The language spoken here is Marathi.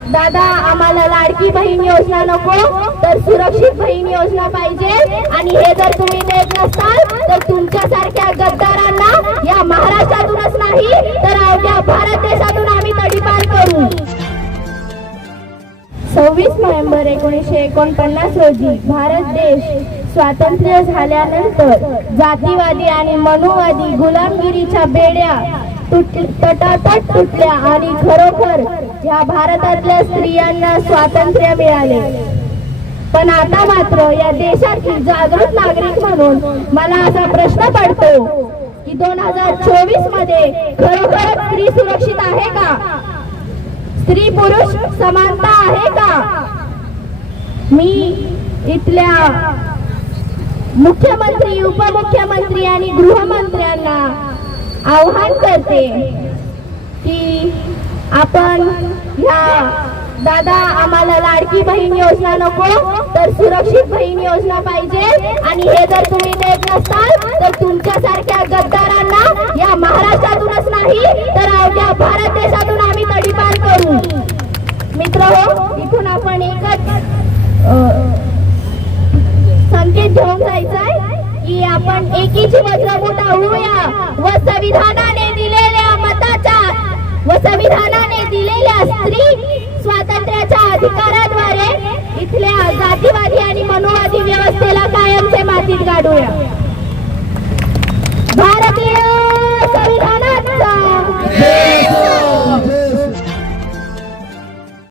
दादा आम्हाला लाडकी बहीण योजना नको तर सुरक्षित बहीण योजना पाहिजे. आणि हे जर तुम्ही देत नसाल तर तुमच्यासारख्या गद्दारांना या महाराष्ट्रातूनच नाही तर अवघ्या भारत देशातून आम्ही तडीपार करू. सव्वीस नोव्हेंबर एकोणीसशे एकोणपन्नास रोजी भारत देश स्वातंत्र्य झाल्यानंतर जातीवादी आणि मनुवादी गुलामगिरीच्या बेड्या तटातट तुटल्या आणि खरोखर या भारतातल्या स्त्रियांना स्वातंत्र्य मिळाले. पण आता मात्र या देशातील जागृत नागरिक म्हणून मला असा प्रश्न पडतो की दोन हजार चोवीसमध्ये खरोखर स्त्री सुरक्षित आहे का? स्त्री पुरुष समानता आहे का? मी इथल्या मुख्यमंत्री उपमुख्यमंत्री आव्हान करते की आपण ह्या दादा आम्हाला लाडकी बहीण योजना नको तर सुरक्षित बहीण योजना पाहिजे. आणि हे जर तुम्ही देत नसाल तर तुमच्यासारख्या गद्दारांना या महाराष्ट्रातूनच नाही तर अवघ्या भारत देशातून आम्ही तडीपार करू. मित्र हो इथून आपण एकच आपण एकीची वज्रभूत होऊया. व संविधानाने दिलेल्या मताच्या व संविधानाने दिलेल्या स्त्री स्वातंत्र्याच्या अधिकाराद्वारे इथल्या जातीवादी आणि मनोवादी व्यवस्थेला कायमचे मातीत काढूया